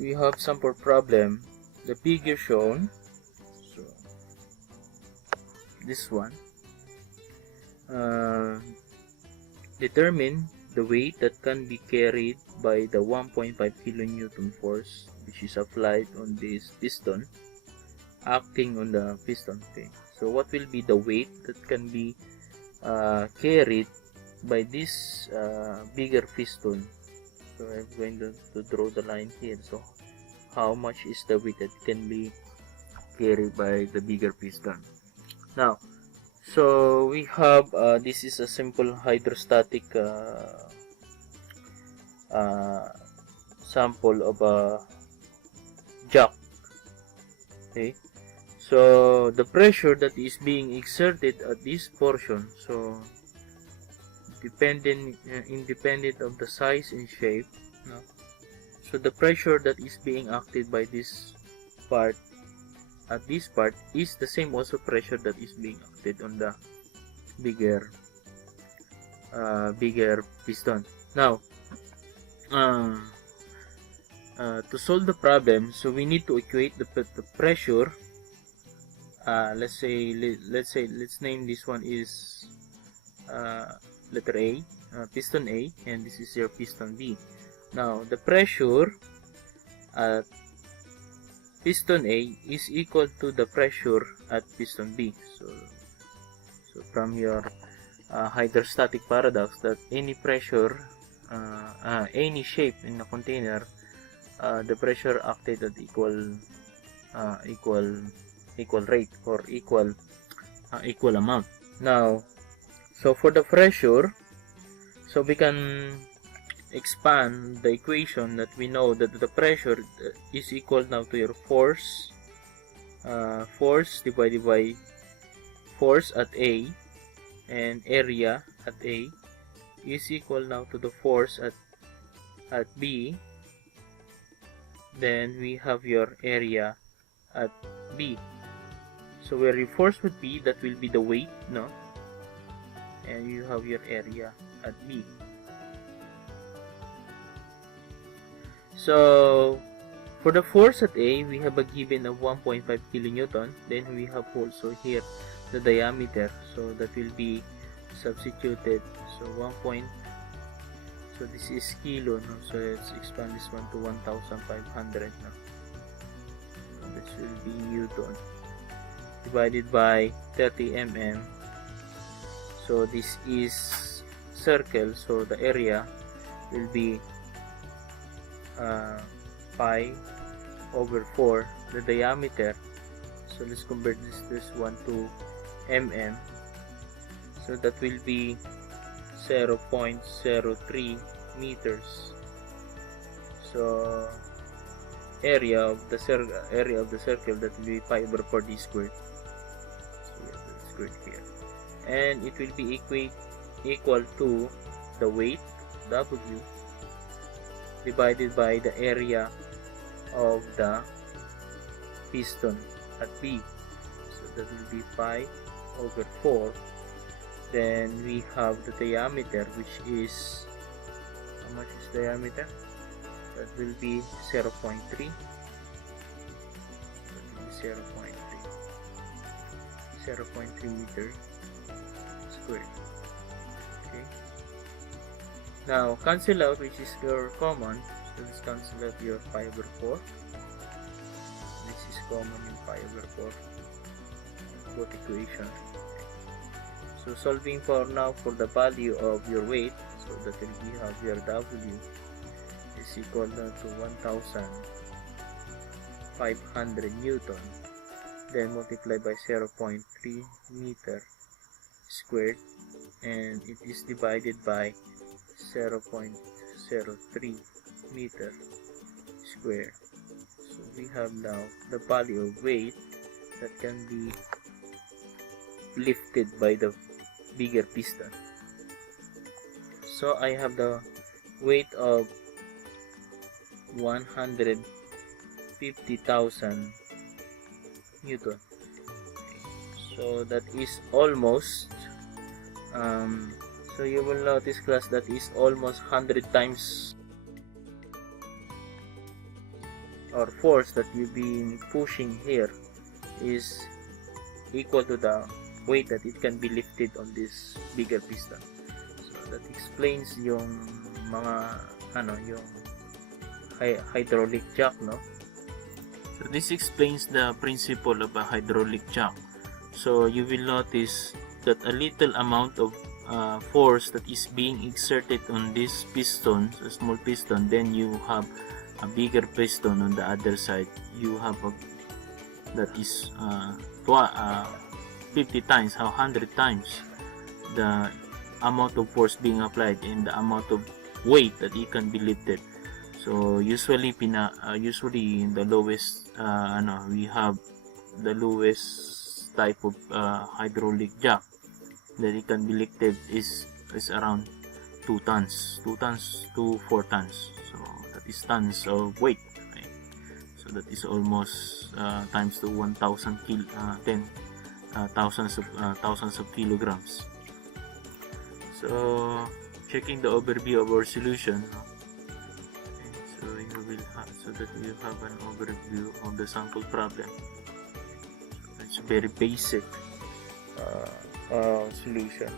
we have sample problem. The figure shown, so this one, determine the weight that can be carried by the 1.5 kilonewton force which is applied on this piston acting on the piston. Okay, so what will be the weight that can be carried by this bigger piston? So I'm going to draw the line here. So how much is the weight that can be carried by the bigger piston? Now, so we have this is a simple hydrostatic sample of a jack. Okay, so the pressure that is being exerted at this portion, so independent of the size and shape, no? So the pressure that is being acted by this part at this part is the same also pressure that is being acted on the bigger piston. Now to solve the problem, so we need to equate the pressure. Let's name this one is letter A, piston A, and this is your piston B. Now the pressure at piston A is equal to the pressure at piston B. So from your hydrostatic paradox, that any pressure, any shape in a container, the pressure acted at equal rate or equal amount. Now, so for the pressure, so we can expand the equation that we know that the pressure is equal now to your force divided by force at A, and area at A is equal now to the force at B. Then we have your area at B. So where your force would be, that will be the weight, no? And you have your area at B. So for the force at A, we have a given of 1.5 kilonewton. Then we have also here the diameter, so that will be substituted. So so this is kilo, no? So let's expand this one to 1,500 now. So this will be newton divided by 30 mm. So this is circle, so the area will be pi over 4, the diameter. So let's convert this one to mm. So that will be 0.03 meters. So area of the circle, that will be pi over 4 d squared. So we have the squared here, and it will be equal to the weight W divided by the area of the piston at B. So that will be pi over 4. Then we have the diameter, which is, how much is diameter? That will be 0.3. That will be 0.3 meter squared. Okay. Now cancel out, which is your common. So let's cancel out your pi over 4. This is common in pi over 4. Both equation. So solving for now for the value of your weight, so that will be have your W is equal to 1,500 newton, then multiply by 0.3 meter squared, and it is divided by 0.03 meter squared. So we have now the value of weight that can be lifted by the bigger piston. So I have the weight of 150,000 newton. So that is almost so you will notice, class, that is almost 100 times or force that you've been pushing here is equal to the weight that it can be lifted on this bigger piston. So that explains yung mga yung hydraulic jack, no? So this explains the principle of a hydraulic jack. So you will notice that a little amount of force that is being exerted on this piston, a small piston, then you have a bigger piston on the other side. You have a that is 50 times, 100 times the amount of force being applied and the amount of weight that it can be lifted. So usually in the lowest we have the lowest type of hydraulic jack that it can be lifted is around 2 tons to 4 tons. So that is tons of weight. Okay? So that is almost times to 1,000 thousands of kilograms. So checking the overview of our solution. Okay, so you will have, so that you have an overview of the sample problem. It's very basic solution.